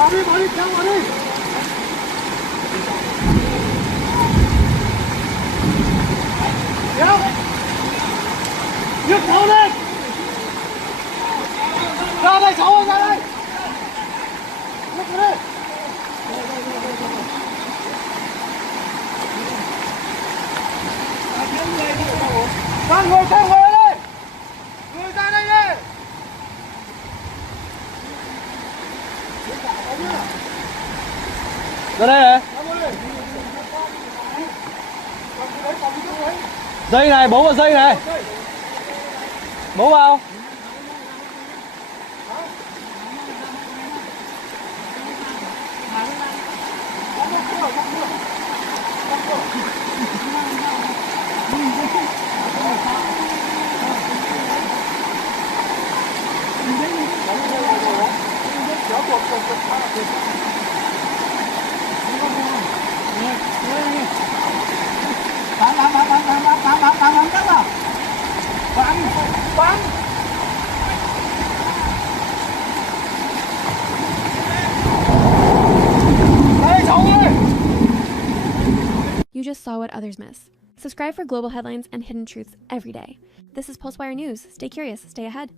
Bỏ đi, kéo vào đi. Kéo. Nhấc cháu lên. Ra đây cháu ơi, ra đây. Nhấc vào đi. Các người theo người đây. Người ra đây đi. Ra đây này. Dây này, bấu vào dây này. Bấu vào. Bắn. Đây cháu ơi. You just saw what others miss. Subscribe for global headlines and hidden truths every day. This is PulseWire News. Stay curious, stay ahead.